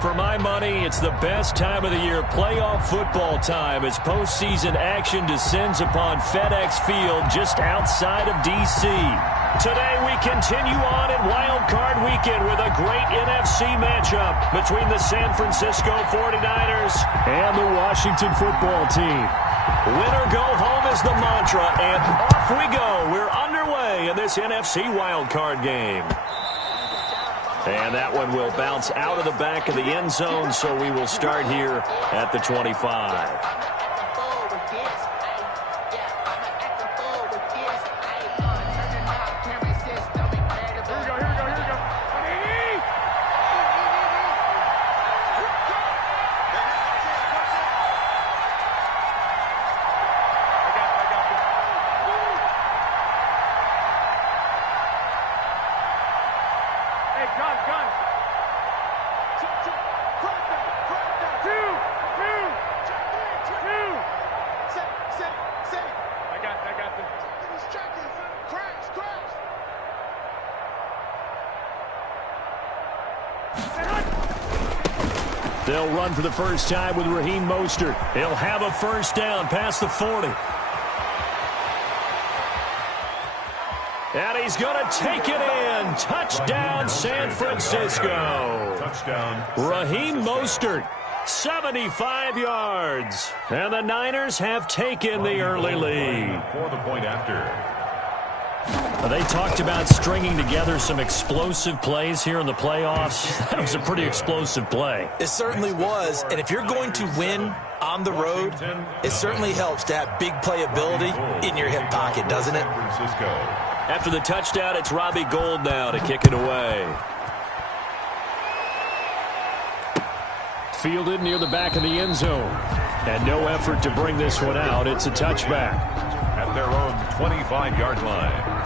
For my money, it's the best time of the year, playoff football time, as postseason action descends upon FedEx Field just outside of D.C. Today we continue on in Wild Card Weekend with a great NFC matchup between the San Francisco 49ers and the Washington football team. Win or go home is the mantra, and off we go. We're underway in this NFC Wild Card game. And that one will bounce out of the back of the end zone, so we will start here at the 25. They'll run for the first time with Raheem Mostert. He'll have a first down past the 40. And he's going to take it in. Touchdown, San Francisco. Touchdown. Raheem Mostert, 75 yards. And the Niners have taken the early lead. For the point after. They talked about stringing together some explosive plays here in the playoffs. That was a pretty explosive play. It certainly was. And if you're going to win on the road, it certainly helps to have big playability in your hip pocket, doesn't it? After the touchdown, it's Robbie Gould now to kick it away. Fielded near the back of the end zone. And no effort to bring this one out. It's a touchback. At their own 25-yard line.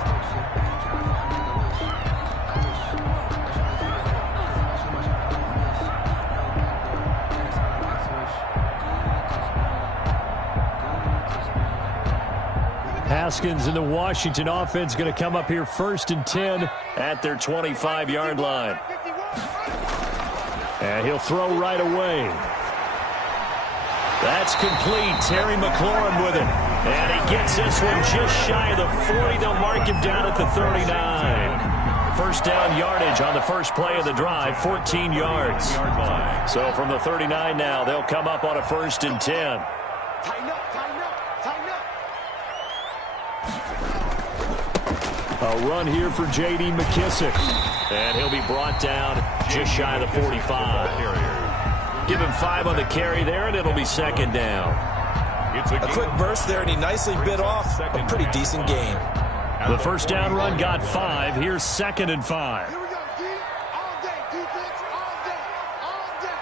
Haskins and the Washington offense going to come up here 1st and 10 at their 25-yard line. And he'll throw right away. That's complete. Terry McLaurin with it. And he gets this one just shy of the 40. They'll mark him down at the 39. First down yardage on the first play of the drive, 14 yards. So from the 39 now, they'll come up on a 1st and 10. A run here for J.D. McKissick. And he'll be brought down just shy of the 45. Give him 5 on the carry there, and it'll be 2nd down. A quick burst there, and he nicely bit off a pretty decent gain. The first down run got 5. Here's 2nd and 5. Here we go, D. All day, defense, all day, all day.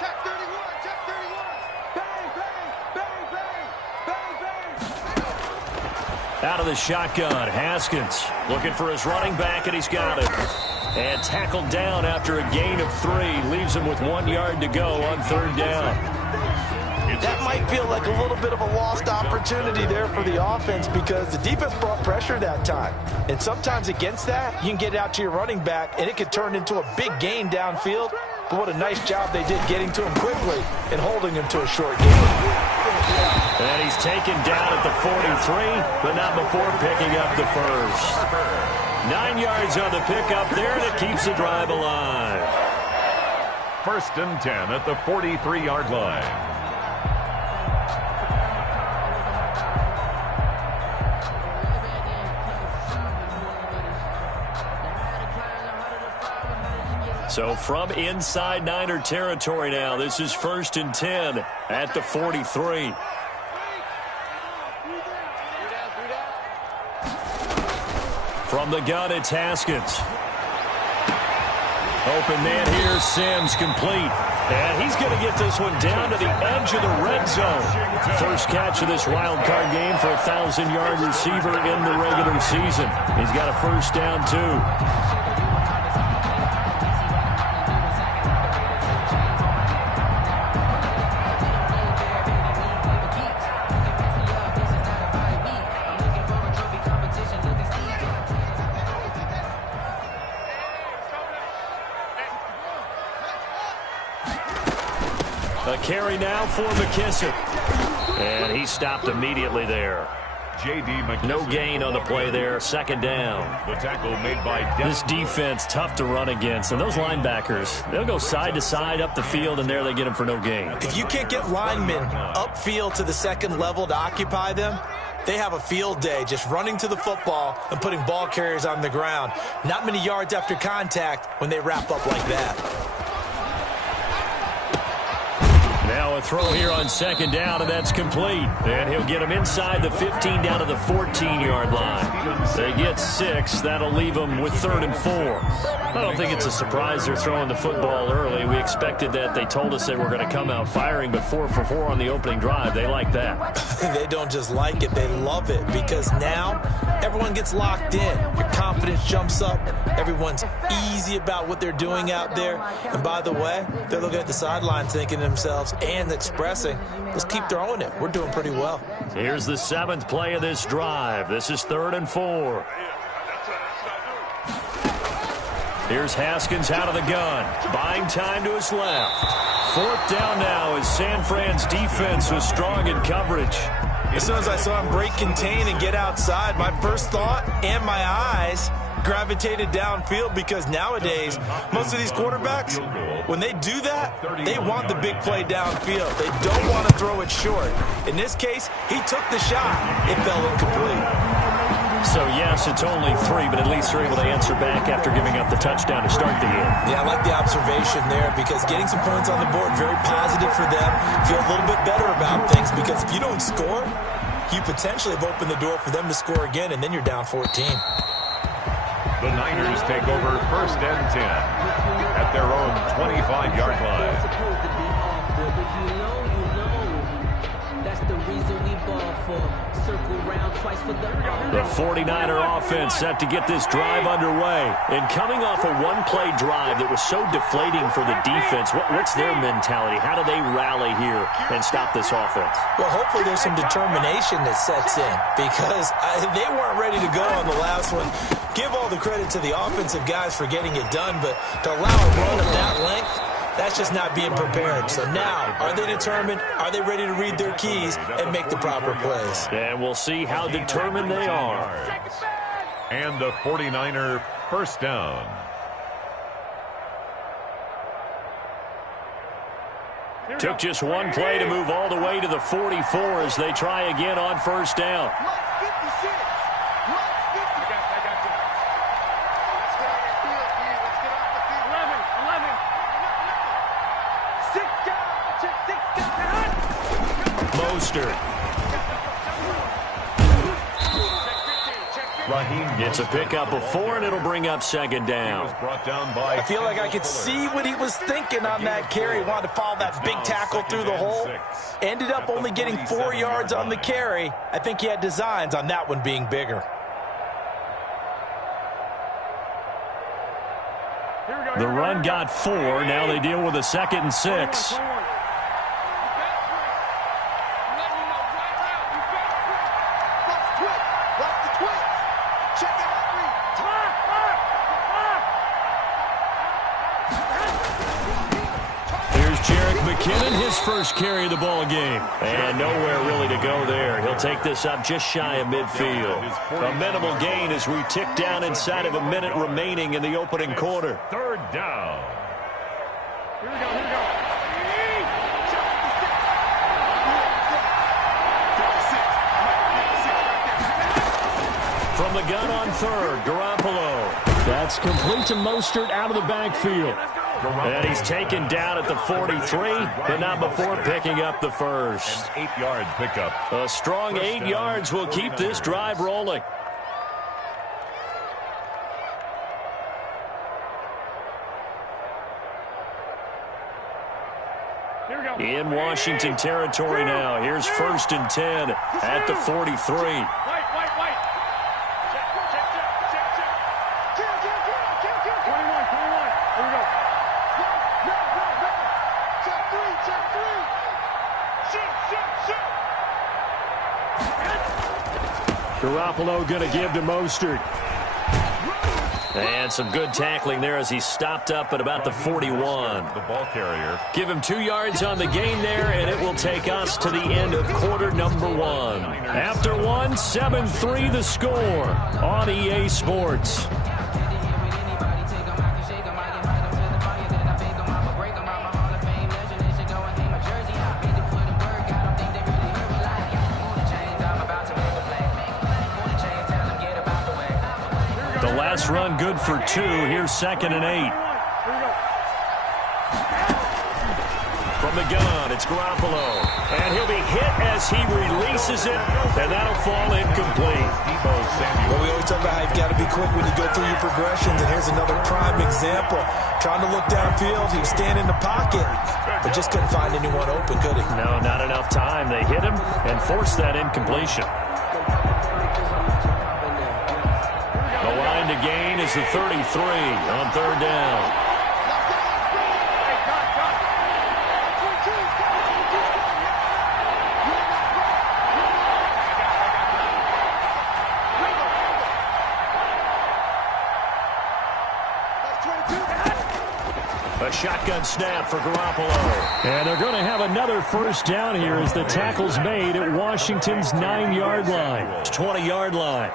Check 31, check 31. Bang, bang, bang, bang, bang, bang. Out of the shotgun, Haskins looking for his running back, and he's got it. And tackled down after a gain of 3. Leaves him with 1 yard to go on 3rd down. That might feel like a little bit of a lost opportunity there for the offense because the defense brought pressure that time. And sometimes against that, you can get it out to your running back, and it could turn into a big gain downfield. But what a nice job they did getting to him quickly and holding him to a short gain. And he's taken down at the 43, but not before picking up the first. 9 yards on the pickup there, and it keeps the drive alive. 1st and 10 at the 43-yard line. So from inside Niner territory now, this is 1st and 10 at the 43. From the gun, it's Haskins. Open man here, Sims complete. And he's going to get this one down to the edge of the red zone. First catch of this wild card game for a 1,000-yard receiver in the regular season. He's got a first down, too. A carry now for McKissick. And he stopped immediately there. J.D. McKissick. No gain on the play there. Second down. The tackle made by This defense, tough to run against. And those linebackers, they'll go side to side up the field, and there they get them for no gain. If you can't get linemen upfield to the second level to occupy them, they have a field day just running to the football and putting ball carriers on the ground. Not many yards after contact when they wrap up like that. Now a throw here on second down, and that's complete. And he'll get him inside the 15 down to the 14-yard line. They get 6. That'll leave them with 3rd and 4. I don't think it's a surprise they're throwing the football early. We expected that. They told us they were going to come out firing, but 4 for 4 on the opening drive. They like that. They don't just like it, they love it, because now everyone gets locked in. Your confidence jumps up. Everyone's easy about what they're doing out there. And by the way, they're looking at the sideline thinking to themselves and expressing, let's keep throwing it. We're doing pretty well. Here's the 7th play of this drive. This is 3rd and 4. Here's Haskins out of the gun. Buying time to his left. 4th down now as San Fran's defense was strong in coverage. As soon as I saw him break contain and get outside, my first thought and my eyes gravitated downfield, because nowadays, most of these quarterbacks, when they do that, they want the big play downfield. They don't want to throw it short. In this case, he took the shot. It fell incomplete. So, yes, it's only 3, but at least they're able to answer back after giving up the touchdown to start the game. Yeah, I like the observation there, because getting some points on the board, very positive for them. Feel a little bit better about things, because if you don't score, you potentially have opened the door for them to score again, and then you're down 14. The Niners take over 1st and 10 at their own 25-yard line. That's the reason we ball for. Circle round twice for the 49er offense set to get this drive underway. And coming off a one-play drive that was so deflating for the defense, what's their mentality? How do they rally here and stop this offense? Well, hopefully there's some determination that sets in, because they weren't ready to go on the last one. Give all the credit to the offensive guys for getting it done, but to allow a run of that length, that's just not being prepared. So now, are they determined? Are they ready to read their keys and make the proper plays? And we'll see how determined they are. And the 49er 1st down. Took just one play to move all the way to the 44 as they try again on 1st down. It's a pickup of 4, and it'll bring up 2nd down. I feel like I could see what he was thinking on that carry. He wanted to follow that big tackle through the hole. Ended up only getting 4 yards on the carry. I think he had designs on that one being bigger. The run got 4. Now they deal with a 2nd and 6. His first carry of the ball game. And nowhere really to go there. He'll take this up just shy of midfield. A minimal gain as we tick down inside of a minute remaining in the opening quarter. 3rd down. Here we go. From the gun on 3rd, Garoppolo. That's complete to Mostert out of the backfield. And he's taken down at the 43, but not before picking up the first. An 8-yard pickup. A strong 8 yards will keep this drive rolling. In Washington territory now. Here's 1st and 10 at the 43. Garoppolo going to give to Mostert. And some good tackling there as he stopped up at about the 41. The ball carrier. Give him 2 yards on the gain there, and it will take us to the end of quarter number 1. After 1, 7-3 the score on EA Sports. The last run good for 2. Here's 2nd and 8. From the gun, it's Garoppolo. And he'll be hit as he releases it, and that'll fall incomplete. Well, we always talk about how you've got to be quick when you go through your progressions, and here's another prime example. Trying to look downfield, he was standing in the pocket, but just couldn't find anyone open, could he? No, not enough time. They hit him and forced that incompletion. The line to gain is the 33 on 3rd down. A shotgun snap for Garoppolo. And they're going to have another first down here as the tackle's made at Washington's 9-yard line. 20-yard line.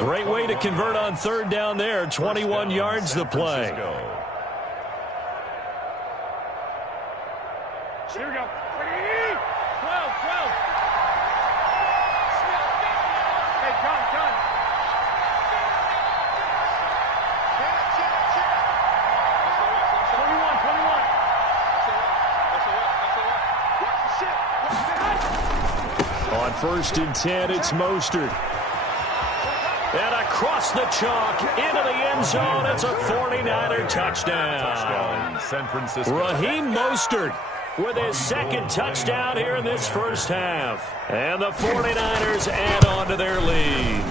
Great way to convert on 3rd down there. 21 yards the play. Here we go. 12. Hey, John. On 1st and 10, it's Mostert. And across the chalk, into the end zone, it's a 49er touchdown. San Francisco. Raheem Mostert with his 2nd touchdown here in this first half. And the 49ers add on to their lead.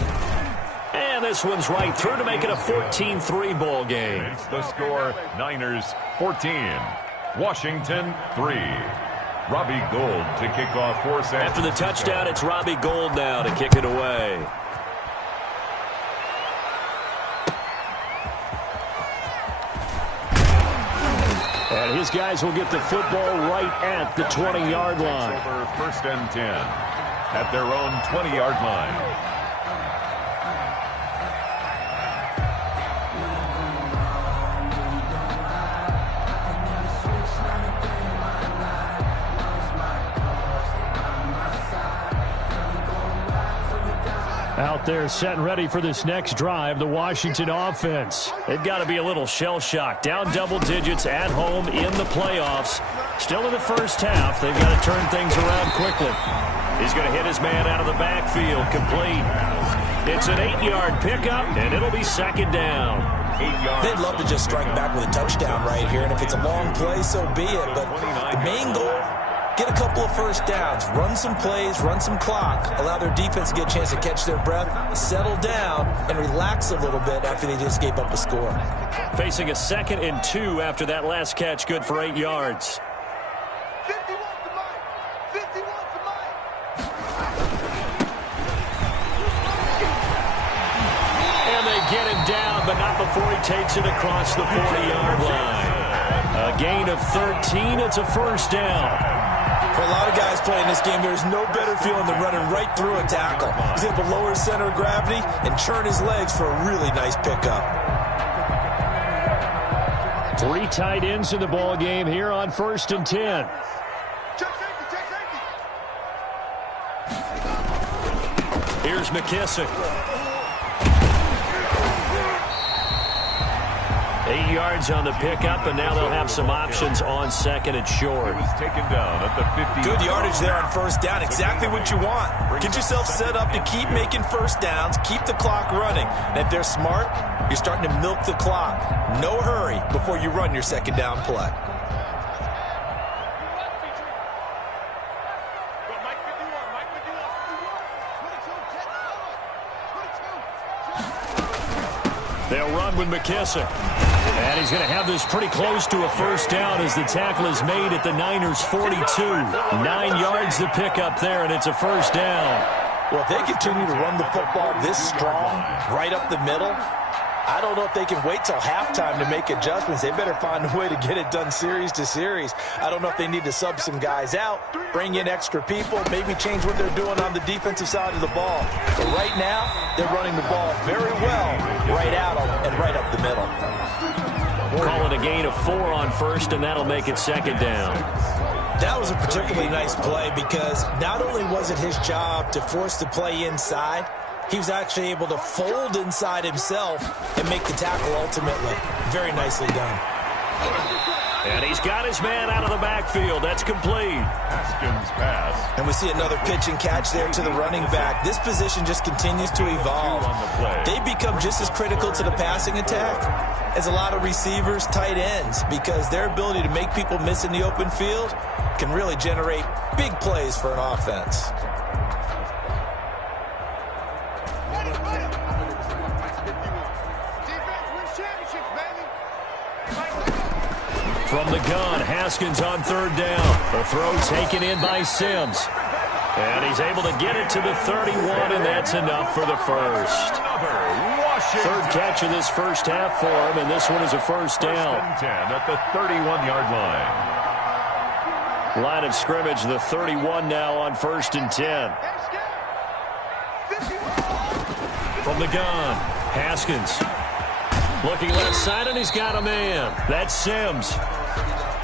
And this one's right through to make it a 14-3 ball game. It's the score, Niners 14, Washington 3. Robbie Gould to kick off for San After the touchdown, it's Robbie Gould now to kick it away. And his guys will get the football right at the 20-yard line. Over 1st and 10 at their own 20-yard line. Out there set and ready for this next drive, the Washington offense. They've got to be a little shell-shocked. Down double digits at home in the playoffs. Still in the first half. They've got to turn things around quickly. He's going to hit his man out of the backfield. Complete. It's an 8-yard pickup, and it'll be 2nd down. 8 yards. They'd love to just strike back with a touchdown right here, and if it's a long play, so be it. But the main goal, get a couple of first downs, run some plays, run some clock, allow their defense to get a chance to catch their breath, settle down, and relax a little bit after they just gave up a score. Facing a 2nd and 2 after that last catch, good for 8 yards. 51 to Mike. 51 to Mike. And they get him down, but not before he takes it across the 40-yard line. A gain of 13, it's a first down. For a lot of guys playing this game, there's no better feeling than running right through a tackle. He's able to lower his center of gravity and churn his legs for a really nice pickup. 3 tight ends in the ball game here on 1st and 10. Check safety. Here's McKissick. 8 yards on the pickup, and now they'll have some options on 2nd and short. He was taken down at the 50. Good yardage there on 1st down. Exactly what you want. Get yourself set up to keep making first downs, keep the clock running. And if they're smart, you're starting to milk the clock. No hurry before you run your 2nd down play. They'll run with McKissick. And he's going to have this pretty close to a first down as the tackle is made at the Niners' 42. 9 yards to pick up there, and it's a first down. Well, if they continue to run the football this strong, right up the middle, I don't know if they can wait till halftime to make adjustments. They better find a way to get it done series to series. I don't know if they need to sub some guys out, bring in extra people, maybe change what they're doing on the defensive side of the ball. But right now, they're running the ball very well right out and right up the middle. Call it a gain of 4 on first, and that'll make it second down. That was a particularly nice play because not only was it his job to force the play inside, he was actually able to fold inside himself and make the tackle ultimately. Very nicely done. And he's got his man out of the backfield. That's complete. Haskins pass. And we see another pitch and catch there to the running back. This position just continues to evolve. They become just as critical to the passing attack as a lot of receivers, tight ends, because their ability to make people miss in the open field can really generate big plays for an offense. From the gun, Haskins on third down. The throw taken in by Sims. And he's able to get it to the 31, and that's enough for the first. Third catch of this first half for him, and this one is a first down. 10 at the 31-yard line. Line of scrimmage, the 31 now on 1st and 10. From the gun, Haskins. Looking left side, and he's got a man. That's Sims.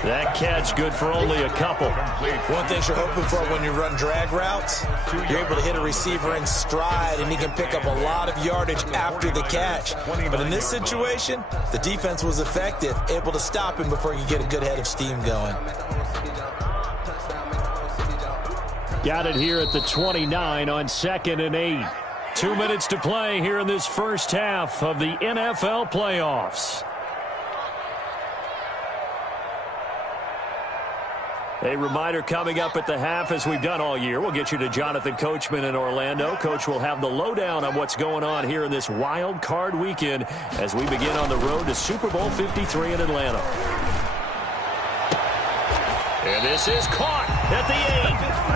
That catch good for only a couple. One thing you're hoping for when you run drag routes, you're able to hit a receiver in stride, and he can pick up a lot of yardage after the catch. But in this situation, the defense was effective, able to stop him before he could get a good head of steam going. Got it here at the 29 on 2nd and 8. 2 minutes to play here in this first half of the NFL playoffs. A reminder coming up at the half, as we've done all year. We'll get you to Jonathan Coachman in Orlando. Coach will have the lowdown on what's going on here in this wild card weekend as we begin on the road to Super Bowl 53 in Atlanta. And this is caught at the 8.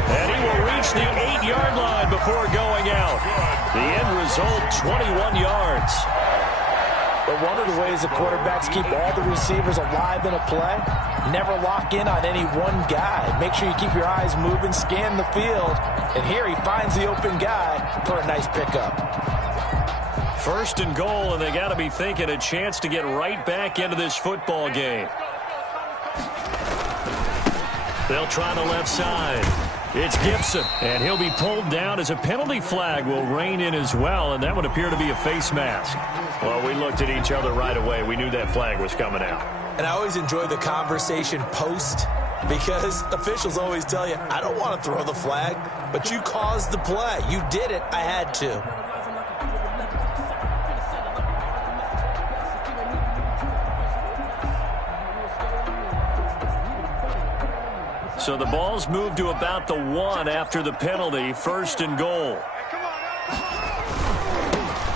And he will reach the 8-yard line before going out. The end result, 21 yards. But one of the ways the quarterbacks keep all the receivers alive in a play, never lock in on any one guy. Make sure you keep your eyes moving, scan the field, and here he finds the open guy for a nice pickup. 1st and goal, and they got to be thinking a chance to get right back into this football game. They'll try the left side. It's Gibson, and he'll be pulled down as a penalty flag will rein in as well, and that would appear to be a face mask. Well, we looked at each other right away. We knew that flag was coming out. And I always enjoy the conversation post because officials always tell you, I don't want to throw the flag, but you caused the play. You did it. I had to. So the ball's moved to about the 1 after the penalty. 1st and goal.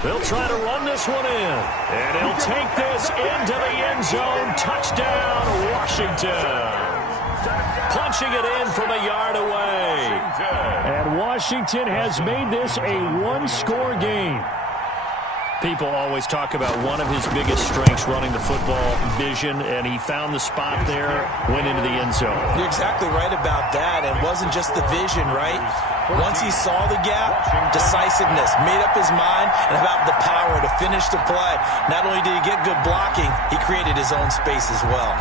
They'll try to run this one in. And he'll take this into the end zone. Touchdown, Washington. Punching it in from a yard away. And Washington has made this a one-score game. People always talk about one of his biggest strengths, running the football, vision, and he found the spot there, went into the end zone. You're exactly right about that. It wasn't just the vision, right? Once he saw the gap, decisiveness, made up his mind, and about the power to finish the play. Not only did he get good blocking, he created his own space as well.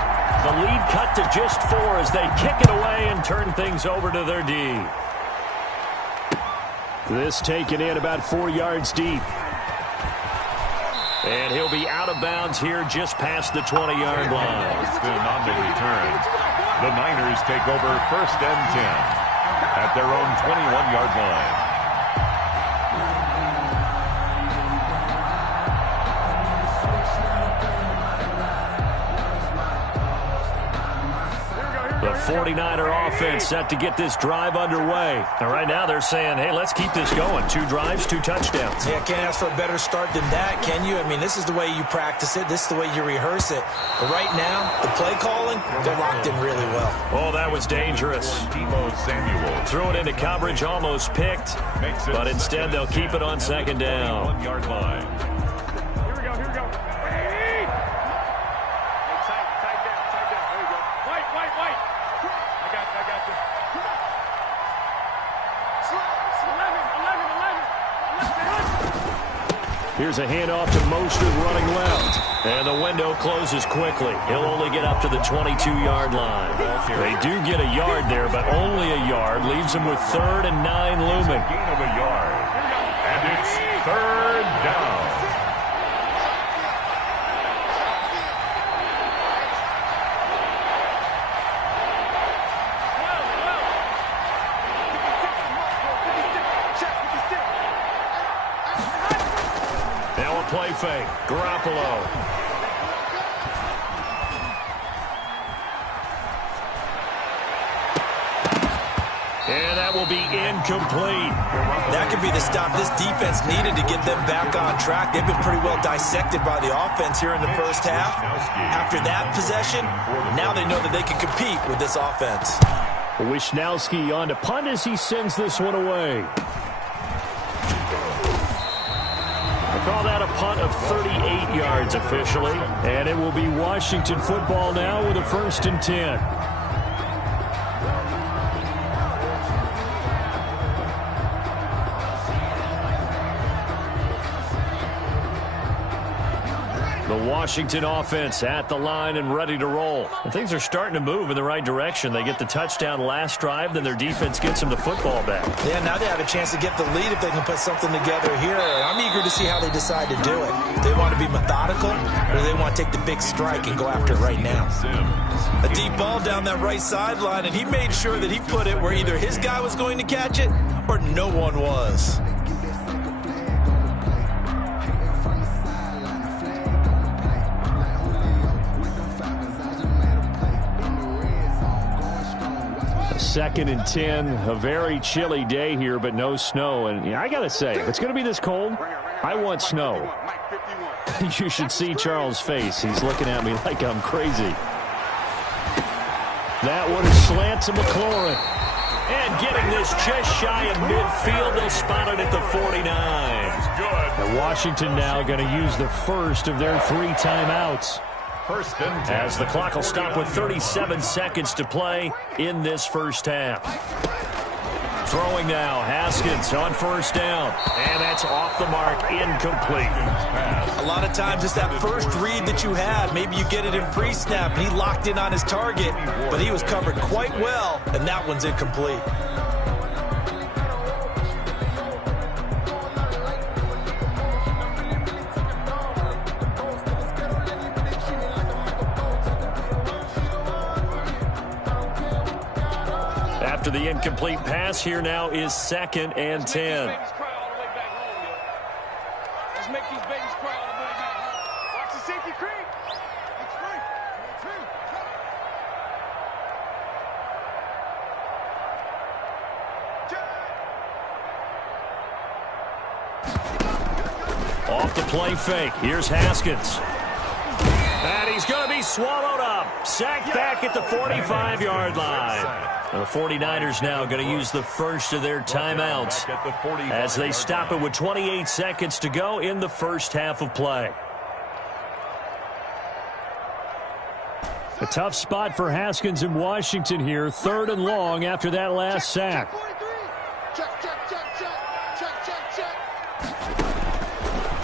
The lead cut to just 4 as they kick it away and turn things over to their D. This taken in about 4 yards deep. And he'll be out of bounds here just past the 20-yard line. On the return, the Niners take over 1st and 10 at their own 21-yard line. The 49er offense set to get this drive underway. And right now they're saying, hey, let's keep this going. 2 drives, 2 touchdowns. Yeah, can't ask for a better start than that, can you? I mean, this is the way you practice it. This is the way you rehearse it. But right now, the play calling, they're locked in really well. Oh, that was dangerous. Deebo Samuel. Threw it into coverage, almost picked. But instead, they'll keep it on 2nd down. 1-yard line. Here we go. Here's a handoff to Mostert running left. And the window closes quickly. He'll only get up to the 22-yard line. They do get a yard there, but only a yard. Leaves them with 3rd and 9 looming. Gain of a yard. And it's 3rd down. Now a play fake. Garoppolo. And that will be incomplete. That could be the stop this defense needed to get them back on track. They've been pretty well dissected by the offense here in the first half. After that possession, now they know that they can compete with this offense. Wishnowski on to punt as he sends this one away. I call that a punt of 38 yards officially. And it will be Washington football now with a 1st and 10. The Washington offense at the line and ready to roll. And things are starting to move in the right direction. They get the touchdown last drive, then their defense gets them the football back. Yeah, now they have a chance to get the lead if they can put something together here. I'm eager to see how they decide to do it. Do they want to be methodical, or do they want to take the big strike and go after it right now? A deep ball down that right sideline, and he made sure that he put it where either his guy was going to catch it or no one was. Second and 10, a very chilly day here, but no snow. And yeah, I got to say, if it's going to be this cold, I want snow. You should see Charles' face. He's looking at me like I'm crazy. That one is slant to McLaurin. And getting this just shy of midfield, they'll spot it at the 49. And Washington now going to use the first of their 3 timeouts. First and 10. As the clock will stop with 37 seconds to play in this first half. Throwing now, Haskins on 1st down. And that's off the mark, incomplete. A lot of times it's that first read that you had. Maybe you get it in pre-snap, and he locked in on his target, but he was covered quite well, and that one's incomplete. After the incomplete pass, here now is 2nd and 10. Let's make these babies cry all the way back home. Watch the safety creep. Off the play fake. Here's Haskins. And he's going to be swallowed up. Sacked back at the 45-yard line. The 49ers now going to use the first of their timeouts as they stop it with 28 seconds to go in the first half of play. A tough spot for Haskins in Washington here. 3rd and long after that last sack.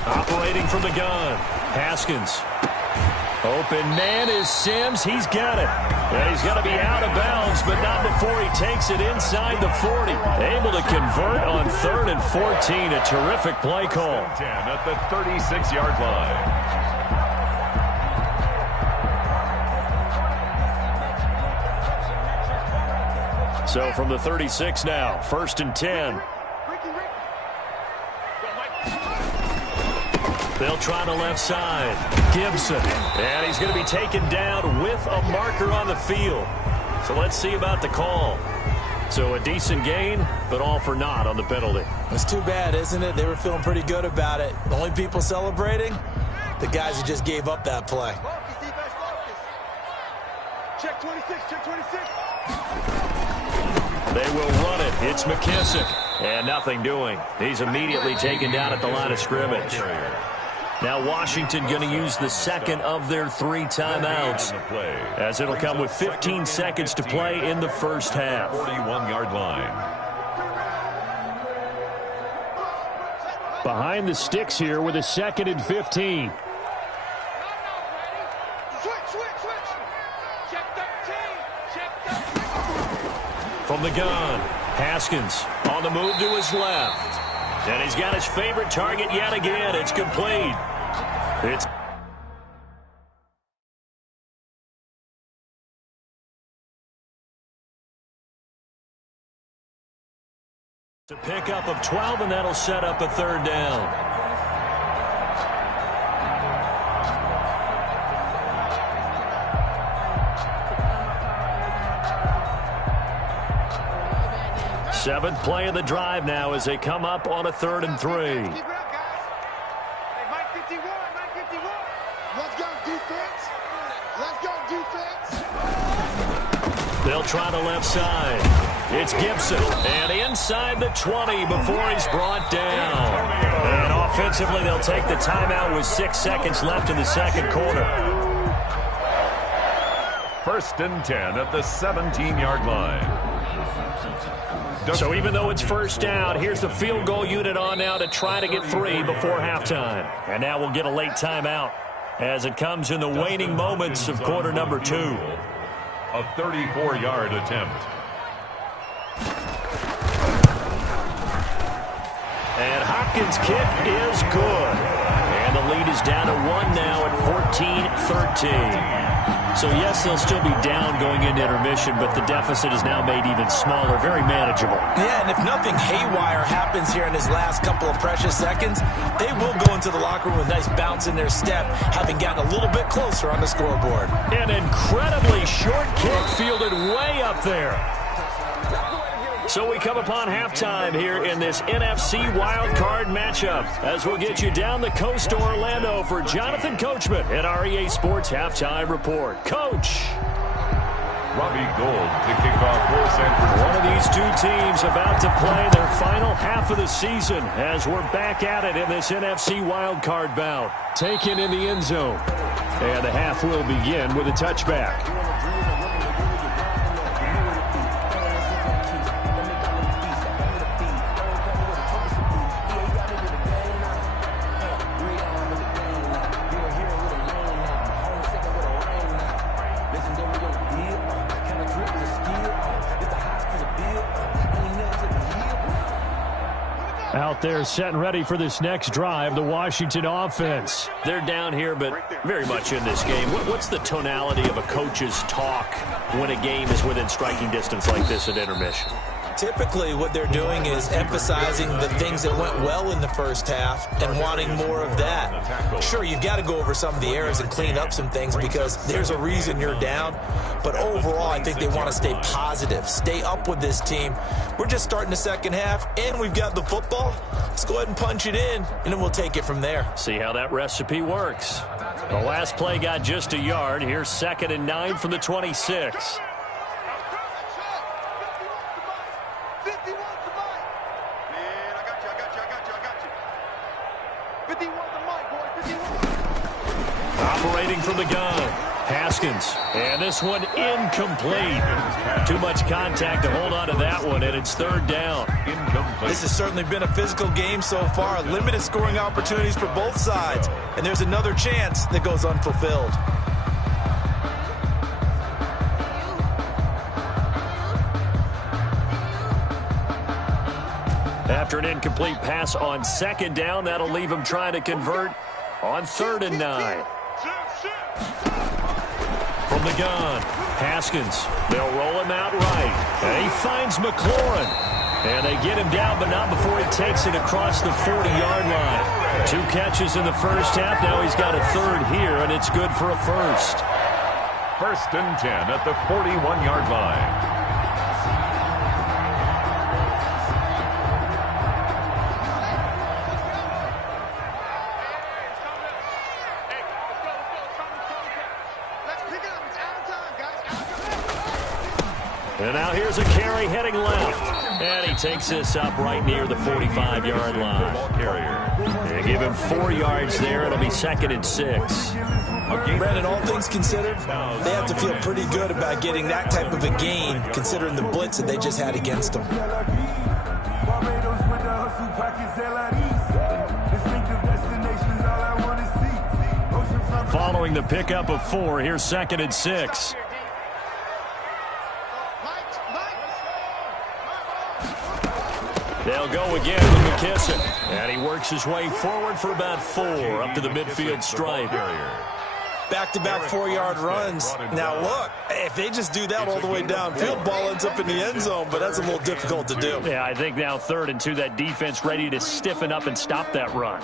Operating from the gun. Haskins. Open man is Sims. He's got it. And he's going to be out of bounds, but not before he takes it inside the 40. Able to convert on 3rd and 14. A terrific play call. 10 at the 36-yard line. So from the 36 now, 1st and 10. They'll try the left side. Gibson. And he's going to be taken down with a marker on the field. So let's see about the call. So a decent gain, but all for naught on the penalty. It's too bad, isn't it? They were feeling pretty good about it. The only people celebrating, the guys who just gave up that play. Focus, defense, focus. Check 26, check 26. They will run it. It's McKissick. And nothing doing. He's immediately taken down at the line of scrimmage. Now Washington going to use the second of their 3 timeouts, as it'll come with 15 seconds to play in the first half. 41-yard line. Behind the sticks here with a 2nd and 15. From the gun, Haskins on the move to his left. And he's got his favorite target yet again. It's complete. It's a pickup of 12, and that'll set up a 3rd down. Seventh play of the drive now as they come up on a 3rd and 3. Keep it up, guys. Hey, Mike 51, Mike 51. Let's go, defense. Let's go, defense. They'll try the left side. It's Gibson. And inside the 20 before he's brought down. And offensively, they'll take the timeout with 6 seconds left in the 2nd quarter. 1st and 10 at the 17-yard line. So even though it's 1st down, here's the field goal unit on now to try to get 3 before halftime. And now we'll get a late timeout as it comes in the waning moments of quarter number 2. A 34-yard attempt. And Hopkins' kick is good. And the lead is down to 1 now at 14-13. So, yes, they'll still be down going into intermission, but the deficit is now made even smaller, very manageable. Yeah, and if nothing haywire happens here in his last couple of precious seconds, they will go into the locker room with a nice bounce in their step, having gotten a little bit closer on the scoreboard. An incredibly short kick fielded way up there. So we come upon halftime here in this NFC wildcard matchup as we'll get you down the coast to Orlando for Jonathan Coachman at our EA Sports Halftime Report. Coach. Robbie Gould to kick off for San Francisco. One of these two teams about to play their final half of the season as we're back at it in this NFC wildcard bout. Taken in the end zone. And the half will begin with a touchback. Out there set and ready for this next drive, the Washington offense. They're down here, but very much in this game. What's the tonality of a coach's talk when a game is within striking distance like this at intermission? Typically, what they're doing is emphasizing the things that went well in the first half and wanting more of that. Sure, you've got to go over some of the errors and clean up some things because there's a reason you're down. But overall, I think they want to stay positive, stay up with this team. We're just starting the second half, and we've got the football. Let's go ahead and punch it in, and then we'll take it from there. See how that recipe works. The last play got just a yard. Here's 2nd and 9 from the 26. Operating from the gun, Haskins, and this one incomplete. Too much contact to hold on to that one, and it's 3rd down. This has certainly been a physical game so far. Limited scoring opportunities for both sides, and there's another chance that goes unfulfilled. After an incomplete pass on 2nd down, that'll leave him trying to convert on 3rd and 9. From the gun, Haskins. They'll roll him out right. And he finds McLaurin. And they get him down, but not before he takes it across the 40-yard line. 2 catches in the first half. Now he's got a 3rd here, and it's good for a 1st. 1st and 10 at the 41-yard line. And now here's a carry heading left. And he takes this up right near the 45-yard line. They give him 4 yards there. It'll be 2nd and 6. Brandon, all things considered, they have to feel pretty good about getting that type of a gain, considering the blitz that they just had against them. allowing the pickup of 4. Here's 2nd and 6. They'll go again with McKissick. And he works his way forward for about 4 up to the midfield stripe. Back-to-back 4-yard runs. Now, look, if they just do that all the way downfield, ball ends up in the end zone, but that's a little difficult to do. Yeah, I think now 3rd and 2, that defense ready to stiffen up and stop that run.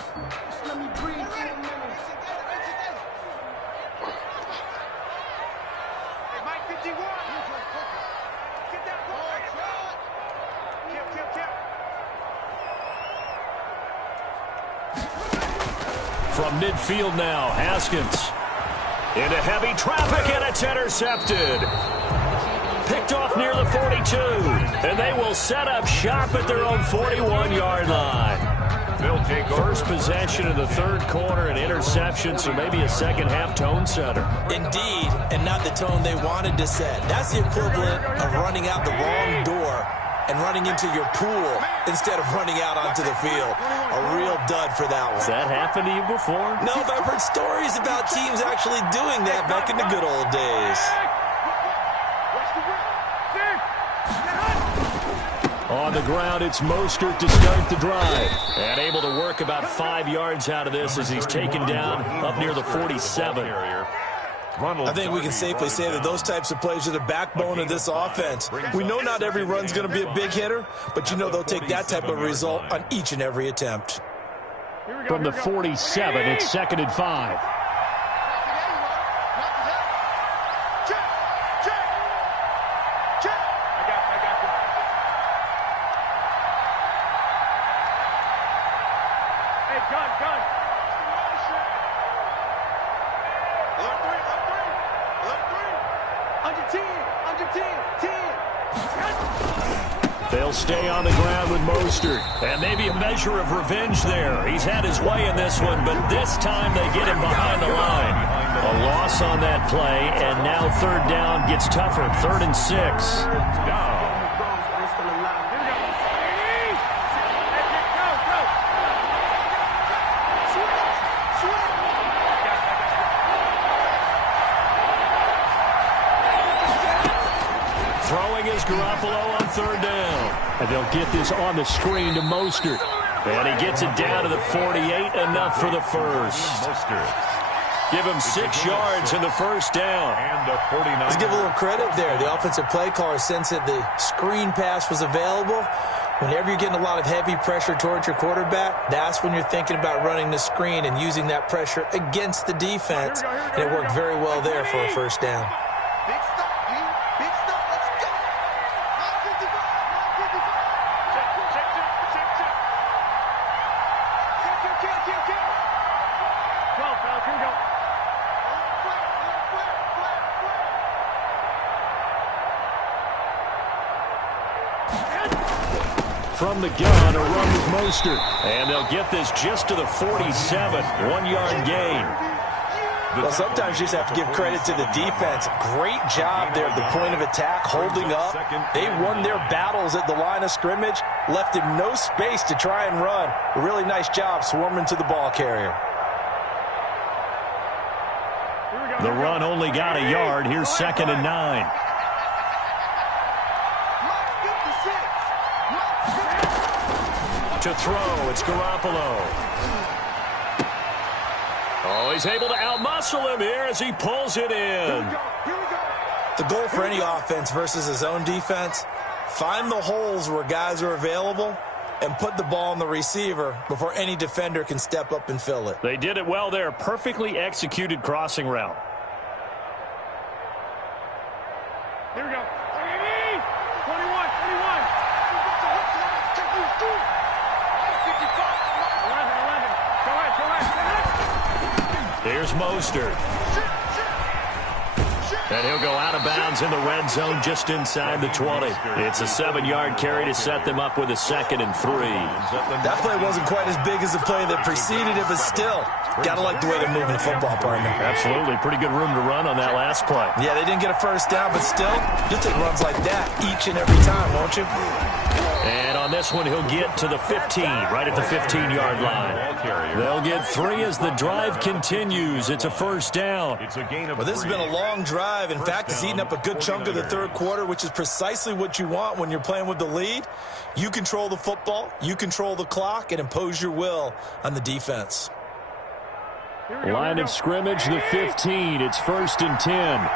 From midfield now, Haskins. Into heavy traffic, and it's intercepted. Picked off near the 42. And they will set up shop at their own 41-yard line. They'll take over. First possession of the 3rd quarter, an interception, so maybe a second-half tone setter. Indeed, and not the tone they wanted to set. That's the equivalent of running out the wrong door and running into your pool instead of running out onto the field. A real dud for that one. Has that happened to you before? No, but I've heard stories about teams actually doing that back in the good old days. On the ground, it's Mostert to start the drive. And able to work about 5 yards out of this as he's taken down up near the 47. I think we can safely say that those types of plays are the backbone of this offense. We know not every run's going to be a big hitter, but you know they'll take that type of result on each and every attempt. From the 47, it's 2nd and 5. They'll stay on the ground with Mostert. And maybe a measure of revenge there. He's had his way in this one, but this time they get him behind the line. A loss on that play, and now 3rd down gets tougher. 3rd and 6. Throwing is Garoppolo on 3rd down. And they'll get this on the screen to Mostert. And he gets it down to the 48, enough for the first. Give him 6 yards in the 1st down. And the 49. Let's give a little credit there. The offensive play caller sensed that the screen pass was available. Whenever you're getting a lot of heavy pressure towards your quarterback, that's when you're thinking about running the screen and using that pressure against the defense. And it worked very well there for a 1st down. Big stop, G. Big stop. Let's go. 955. 955. Check. Go, fellas. Here we go. From the gun, a run with Mostert. And they'll get this just to the 47. 1-yard gain. Well, sometimes you just have to give credit to the defense. Great job there at the point of attack, holding up. They won their battles at the line of scrimmage, left him no space to try and run. A really nice job swarming to the ball carrier. The run only got a yard. Here's 2nd and 9. To throw, it's Garoppolo. Oh, he's able to outmuscle him here as he pulls it in. The goal for any offense versus his own defense, find the holes where guys are available and put the ball on the receiver before any defender can step up and fill it. They did it well there. Perfectly executed crossing route. Here we go. 21. 11. Go ahead. Here's Mostert. And he'll go out of bounds in the red zone just inside the 20. It's a 7-yard carry to set them up with a 2nd and 3. That play wasn't quite as big as the play that preceded it, but still, got to like the way they're moving the football, partner. Absolutely. Pretty good room to run on that last play. Yeah, they didn't get a first down, but still, you'll take runs like that each and every time, won't you? And on this one, he'll get to the 15, right at the 15-yard line. They'll get 3 as the drive continues. It's a first down. Well, this has been a long drive. In fact, it's eaten up a good chunk of the third quarter, which is precisely what you want when you're playing with the lead. You control the football, you control the clock, and impose your will on the defense. Line of scrimmage, the 15. It's 1st and 10.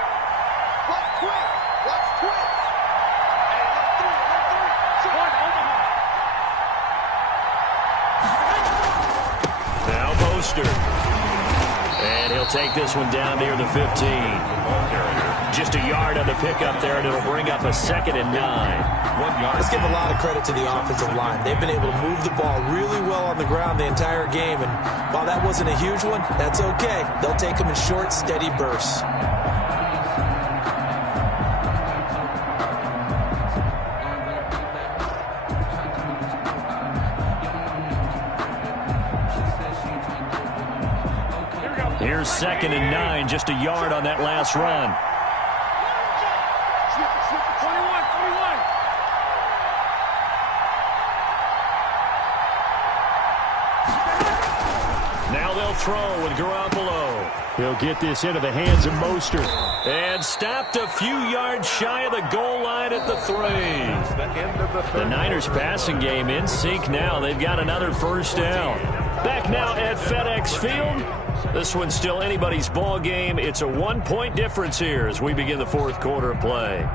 And he'll take this one down near the 15. Just a yard on the pickup there, and it'll bring up a 2nd and 9. Let's give a lot of credit to the offensive line. They've been able to move the ball really well on the ground the entire game, and while that wasn't a huge one, that's okay. They'll take them in short, steady bursts. Here's 2nd and 9, just a yard on that last run. Now they'll throw with Garoppolo. He'll get this into the hands of Mostert. And stopped a few yards shy of the goal line at the 3. The Niners passing game in sync now. They've got another first down. Back now at FedEx Field. This one's still anybody's ball game. It's a 1-point difference here as we begin the 4th quarter of play.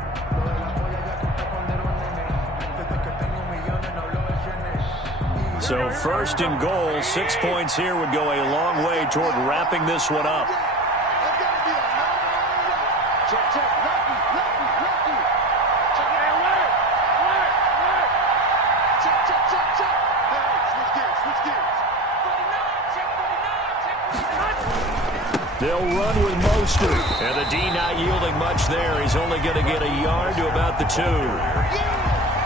So 1st and goal, 6 points here would go a long way toward wrapping this one up. They'll run with Mostert. And the D not yielding much there. He's only going to get a yard to about the 2.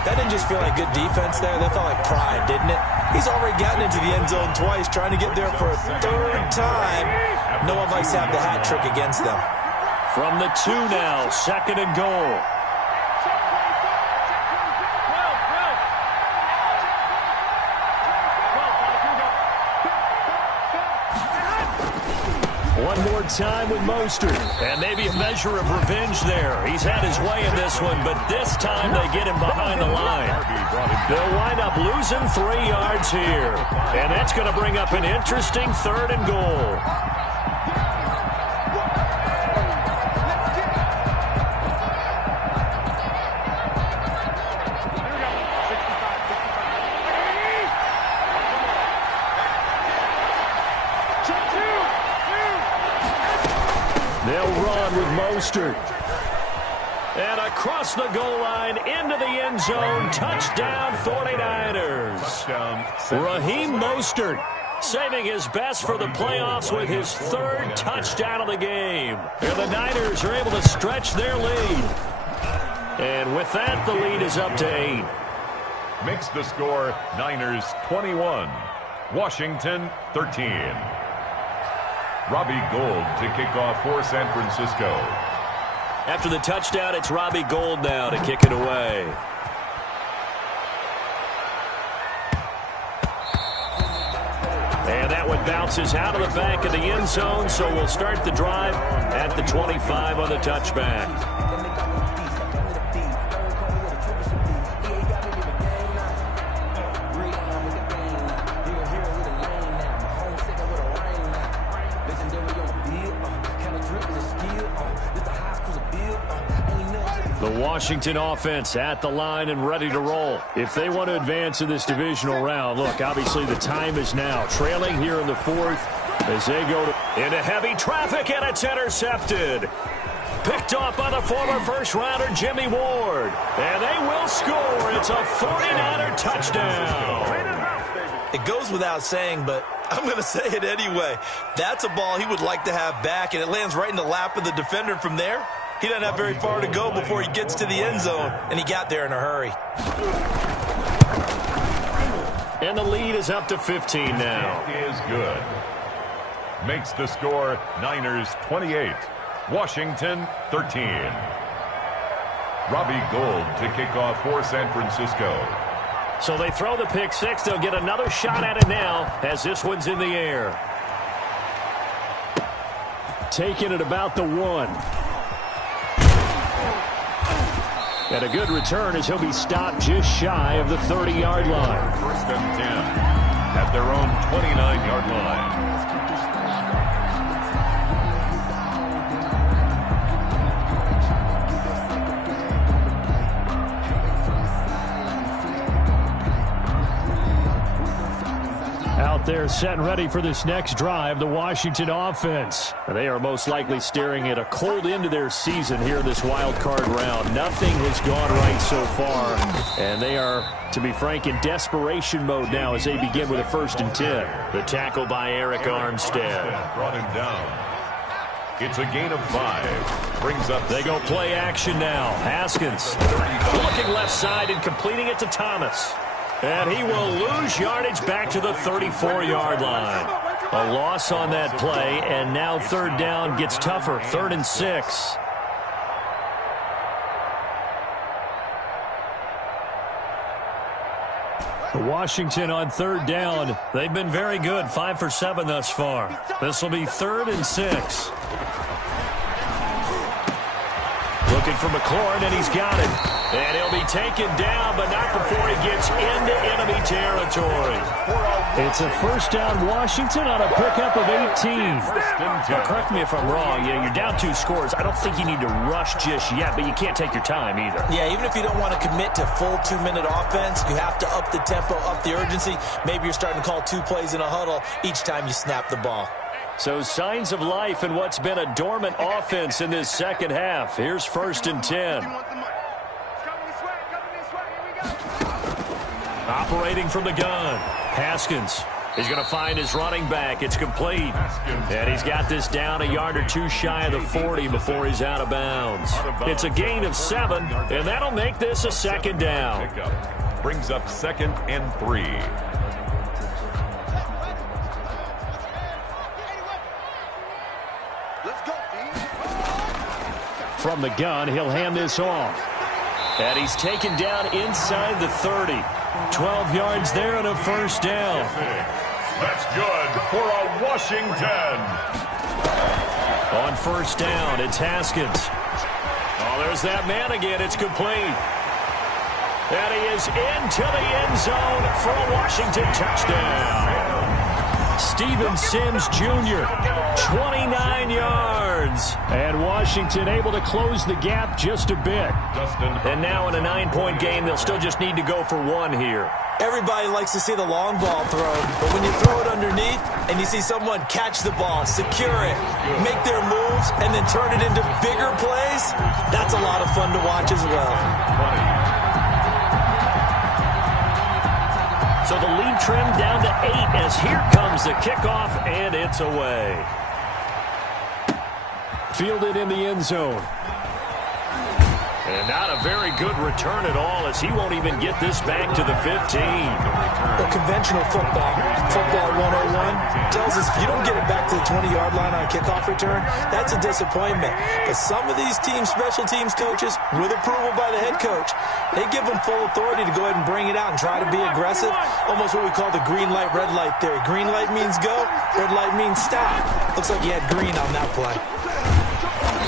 That didn't just feel like good defense there. That felt like pride, didn't it? He's already gotten into the end zone twice, trying to get there for a 3rd time. No one likes to have the hat trick against them. From the 2 now, 2nd and goal. One more time with Mostert. And maybe a measure of revenge there. He's had his way in this one, but this time they get him behind the line. They'll wind up losing 3 yards here. And that's going to bring up an interesting 3rd and goal. They'll run with Mostert. And across the goal line, into the end zone, touchdown 49ers. Raheem Mostert saving his best for the playoffs with his 3rd touchdown of the game. And the Niners are able to stretch their lead. And with that, the lead is up to 8. Makes the score Niners 21, Washington 13. Robbie Gould to kick off for San Francisco. After the touchdown, it's Robbie Gould now to kick it away. And that one bounces out of the back of the end zone, so we'll start the drive at the 25 on the touchback. The Washington offense at the line and ready to roll. If they want to advance in this divisional round, look, obviously the time is now. Trailing here in the 4th as they go into heavy traffic, and it's intercepted. Picked off by the former first-rounder Jimmy Ward. And they will score. It's a 49er touchdown. It goes without saying, but I'm going to say it anyway. That's a ball he would like to have back, and it lands right in the lap of the defender from there. He doesn't have very far to go before he gets to the end zone, and he got there in a hurry. And the lead is up to 15 now. It is good. Makes the score Niners 28, Washington 13. Robbie Gould to kick off for San Francisco. So they throw the pick six. They'll get another shot at it now as this one's in the air. Taking it about the 1. And a good return as he'll be stopped just shy of the 30-yard line. First and 10 at their own 29-yard line. Out there set and ready for this next drive, the Washington offense. They are most likely staring at a cold end to their season here in this wild card round. Nothing has gone right so far, and they are, to be frank, in desperation mode now as they begin with a 1st and 10. The tackle by Eric Armstead. Brought him down. It's a gain of 5. Brings up. They go play action now. Haskins looking left side and completing it to Thomas. And he will lose yardage back to the 34-yard line. A loss on that play, and now 3rd down gets tougher. 3rd and 6. Washington on 3rd down. They've been very good, 5 for 7 thus far. This will be 3rd and 6. Looking for McLaurin, and he's got it. And he'll be taken down, but not before he gets into enemy territory. It's a 1st down Washington on a pickup of 18. Now, correct me if I'm wrong. You're down 2 scores. I don't think you need to rush just yet, but you can't take your time either. Yeah, even if you don't want to commit to full 2-minute offense, you have to up the tempo, up the urgency. Maybe you're starting to call 2 plays in a huddle each time you snap the ball. So signs of life in what's been a dormant offense in this second half. Here's 1st and 10. Operating from the gun. Haskins. He's going to find his running back. It's complete. And he's got this down a yard or 2 shy of the 40 before he's out of bounds. It's a gain of 7, and that'll make this a 2nd down. Brings up 2nd and 3. From the gun, he'll hand this off. And he's taken down inside the 30. 12 yards there and a 1st down. That's good for a Washington. On 1st down, it's Haskins. Oh, there's that man again. It's complete. And he is into the end zone for a Washington touchdown. Steven Sims Jr., 29 yards. And Washington able to close the gap just a bit. And now in a 9-point game, they'll still just need to go for 1 here. Everybody likes to see the long ball thrown, but when you throw it underneath and you see someone catch the ball, secure it, make their moves, and then turn it into bigger plays, that's a lot of fun to watch as well. So the lead trimmed down to 8 as here comes the kickoff, and it's away. Fielded in the end zone. And not a very good return at all as he won't even get this back to the 15. Well, conventional football 101, tells us if you don't get it back to the 20-yard line on a kickoff return, that's a disappointment. But some of these special teams coaches, with approval by the head coach, they give them full authority to go ahead and bring it out and try to be aggressive, almost what we call the green light, red light theory. Green light means go, red light means stop. Looks like he had green on that play.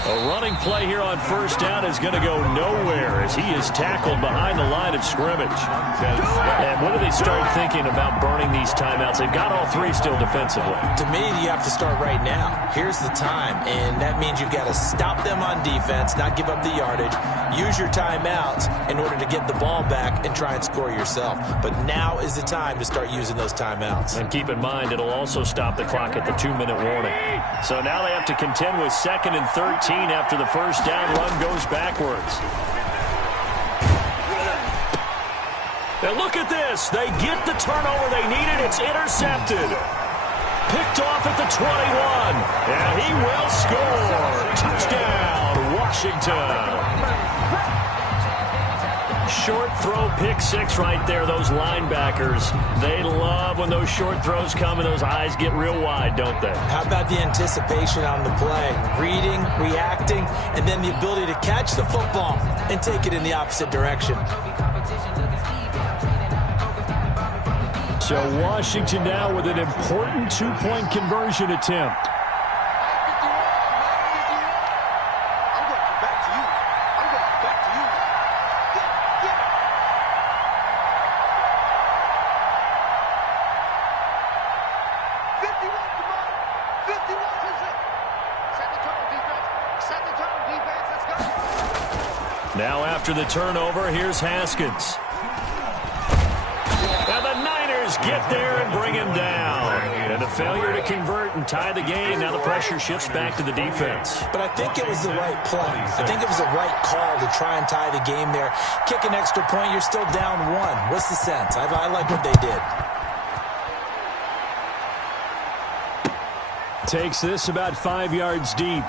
A running play here on 1st down is going to go nowhere as he is tackled behind the line of scrimmage. And when do they start thinking about burning these timeouts? They've got all 3 still defensively. To me, you have to start right now. Here's the time, and that means you've got to stop them on defense, not give up the yardage, use your timeouts in order to get the ball back and try and score yourself. But now is the time to start using those timeouts. And keep in mind, it'll also stop the clock at the 2-minute warning. So now they have to contend with 2nd and 13 after the 1st down run goes backwards. Now look at this. They get the turnover they needed. It's intercepted. Picked off at the 21. And he will score. Touchdown, Washington. Short throw, pick six right there. Those linebackers, they love when those short throws come and those eyes get real wide, don't they? How about the anticipation on the play? Reading, reacting, and then the ability to catch the football and take it in the opposite direction. So Washington now with an important two-point conversion attempt. Now after the turnover, here's Haskins. And the Niners get there and bring him down. And a failure to convert and tie the game. Now the pressure shifts back to the defense. But I think it was the right play. I think it was the right call to try and tie the game there. Kick an extra point, you're still down one. What's the sense? I like what they did. Takes this about 5 yards deep.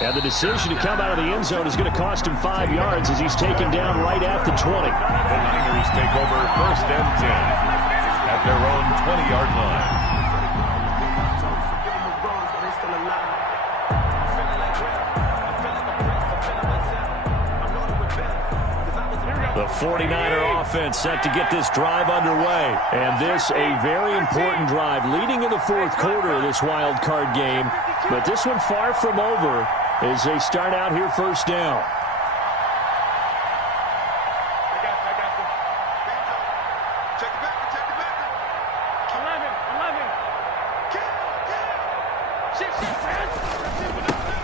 And the decision to come out of the end zone is going to cost him 5 yards as he's taken down right at the 20. The Niners take over 1st and 10 at their own 20-yard line. The 49er offense set to get this drive underway. And this a very important drive leading in the fourth quarter of this wild card game. But this one far from over as they start out here 1st down.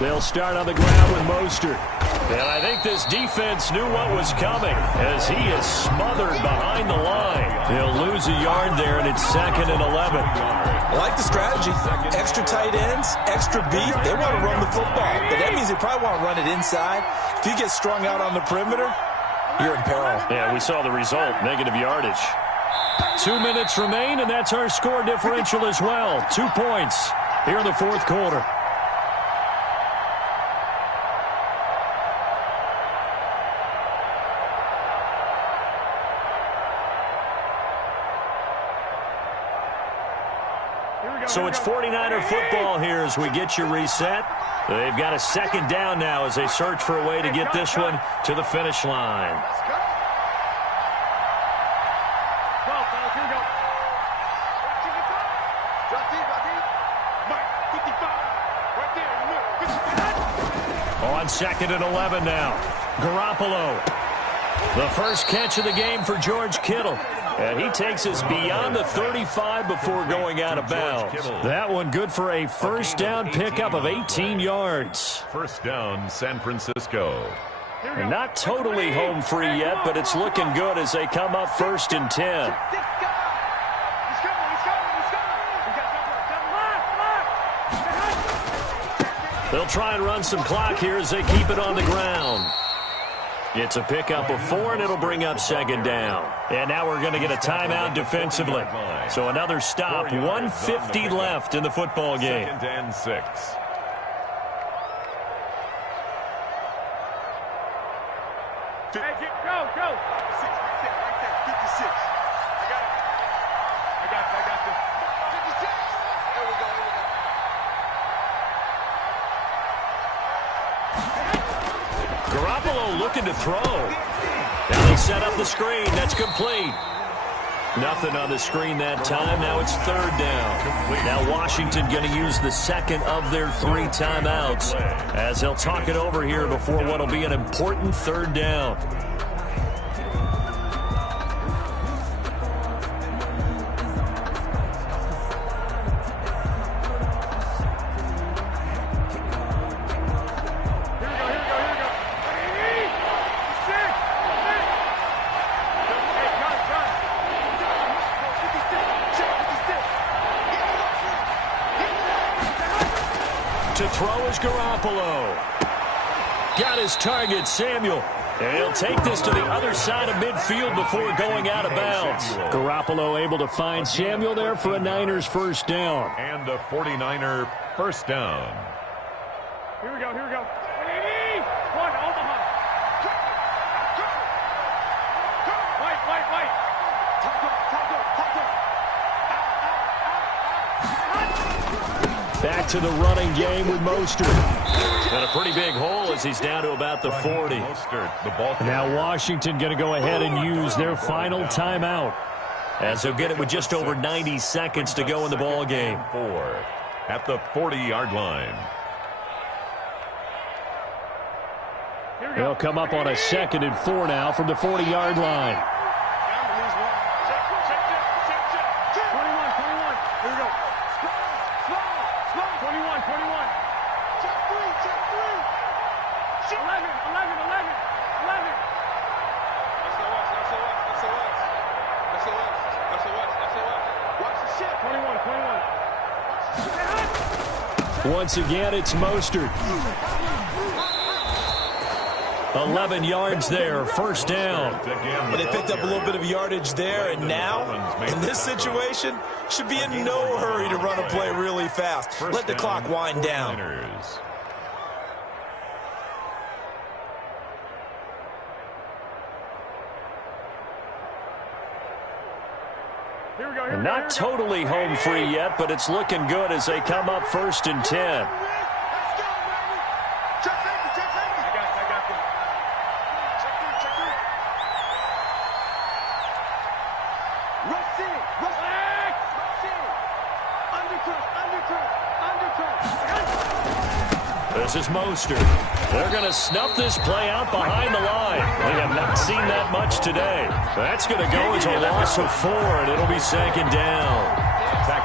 They'll start on the ground with Mostert. And I think this defense knew what was coming as he is smothered behind the line. He'll lose a yard there, and it's 2nd and 11. I like the strategy. Extra tight ends, extra beef. They want to run the football, but that means they probably want to run it inside. If you get strung out on the perimeter, you're in peril. Yeah, we saw the result, negative yardage. 2 minutes remain, and that's our score differential as well. 2 points here in the fourth quarter. So it's 49er football here as we get you reset. They've got a 2nd down now as they search for a way to get this one to the finish line. On 2nd and 11 now. Garoppolo. The first catch of the game for George Kittle. And he takes us beyond the 35 before going out of bounds. That one good for a 1st down pickup of 18 yards. 1st down, San Francisco. And not totally home free yet, but it's looking good as they come up 1st and 10. They'll try and run some clock here as they keep it on the ground. It's a pickup of 4, and it'll bring up 2nd down. And now we're going to get a timeout defensively. So another stop, 1:50 left in the football game. 2nd and 6. Hey, go, go. 56, right there, 56. I got this. 56. There we go, Garoppolo looking to throw. Now they set up the screen. That's complete. Nothing on the screen that time. Now it's 3rd down. Now Washington going to use the 2nd of their 3 timeouts as they'll talk it over here before what will be an important 3rd down. To throw is Garoppolo. Got his target, Samuel. And he'll take this to the other side of midfield before going out of bounds. Garoppolo able to find Samuel there for a Niners 1st down. And a 49er 1st down. Here we go, here we go. to the running game with Mostert. And a pretty big hole as he's down to about the 40. Now Washington going to go ahead and use their final timeout, as they'll get it with just over 90 seconds to go in the ball game. 4 at the 40-yard line. They'll come up on a 2nd and 4 now from the 40-yard line. Once again, it's Mostert. 11 yards there, first down. And they picked up a little bit of yardage there, and now, in this situation, should be in no hurry to run a play really fast. Let the clock wind down. And not totally home free yet, but it's looking good as they come up 1st and 10. This is Mostert. They're going to snuff this play out behind the line. We have not seen that much today. That's going to go as a loss of 4, and it'll be 2nd down.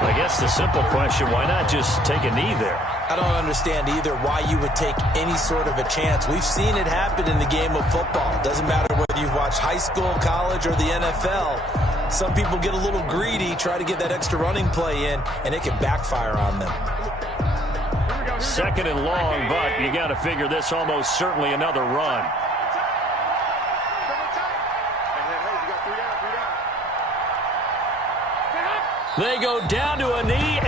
I guess the simple question, why not just take a knee there? I don't understand either why you would take any sort of a chance. We've seen it happen in the game of football. Doesn't matter whether you've watched high school, college, or the NFL. Some people get a little greedy, try to get that extra running play in, and it can backfire on them. 2nd and long, but you got to figure this almost certainly another run. They go down to a knee,